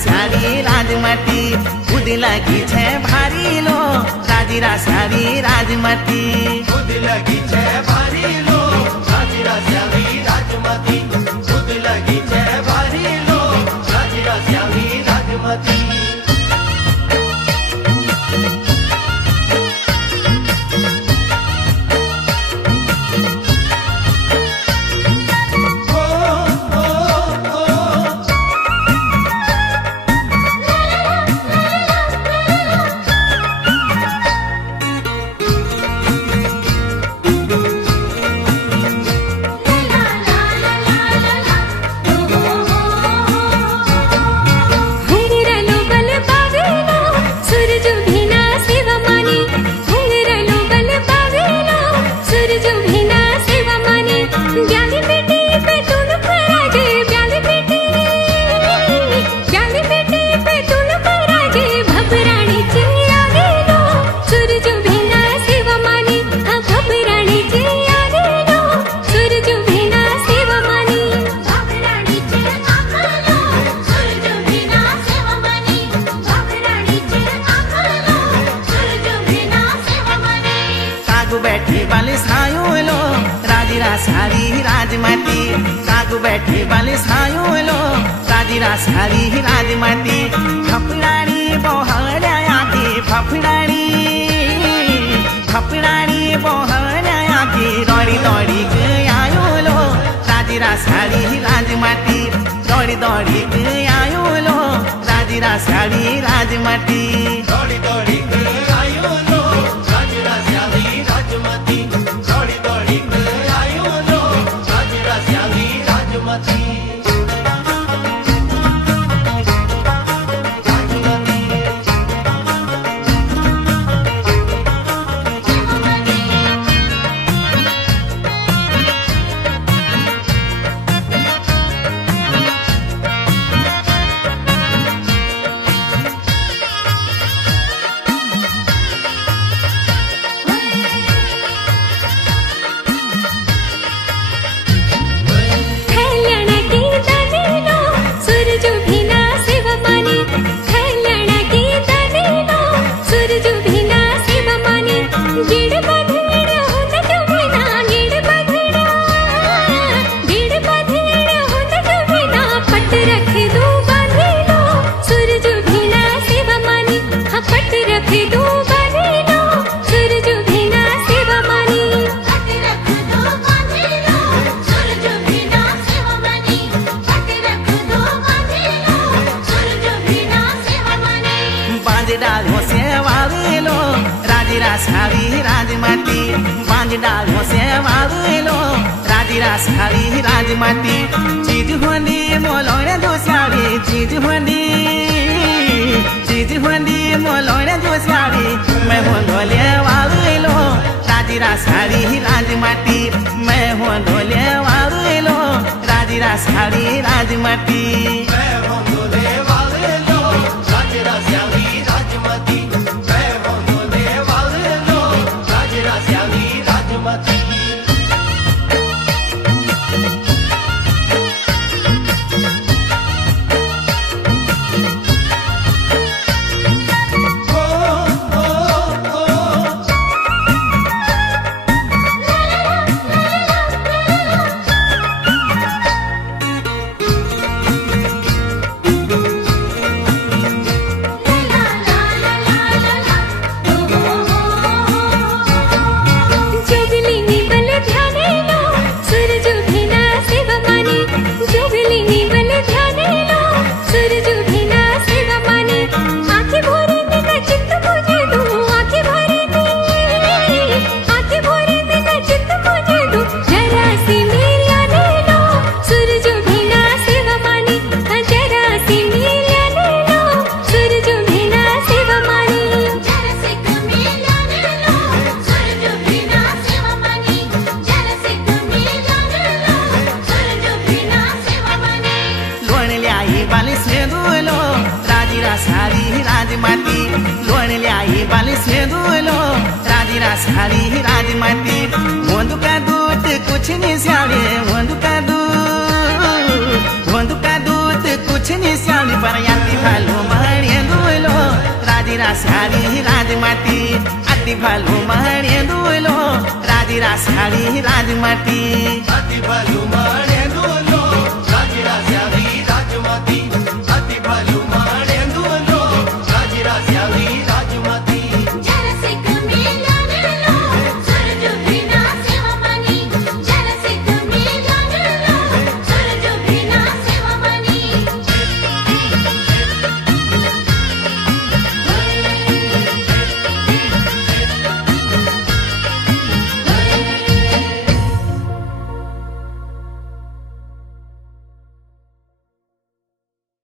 सारी राजमाटी खुद लगी छे भारी लो राजीरा सारी राजमाटी खुद लगी छे भारी लो राजीरा सारी राजमाटी खुद लगी छे भारी लो राजीरा सारी राजमाटी बैठी वाले सायो लो राजीरा सारी राजमाटी कागू बैठी वाले सायो लो राजीरा सारी राजमाटी फफड़ानी बोहराया की फफड़ानी फफड़ानी बोहराया की दौड़ी दौड़ी आयो लो राजीरा सारी राजमाटी दौड़ी दौड़ी आयो लो राजीरा सारी राजमाटी दौड़ी दौड़ी आयो लो राजीरा सारी राजमाटी दौड़ी दौड़ी आयो लो राजीरा सारी राजमाटी डालो सेवावे लो राजीरा सारी राजमाटी बांध डालो सेवावे लो राजीरा सारी राजमाटी चीज होंदी मोलोने दो सारी चीज होंदी मोलोने दो सारी मैं होंदो लेवावे लो राजीरा सारी राजमाटी मैं होंदो लेवावे लो राजीरा सारी राजमाटी मैं होंदो लेवावे लो राजीरा सारी राजमाटी मैं होंदो लेवावे लो राजीरा सारी राजमाटी सारी राजमाटी लोण ल्याई बाली सेदुलो राजीरा सारी राजमाटी वंदु का दूत कुछ नहीं स्याले वंदु का दूत कुछ नहीं स्याले पर याती राजरास्याली राजमाटी अति भालू मारे दुलो राजरास्याली राजमाटी अति बलु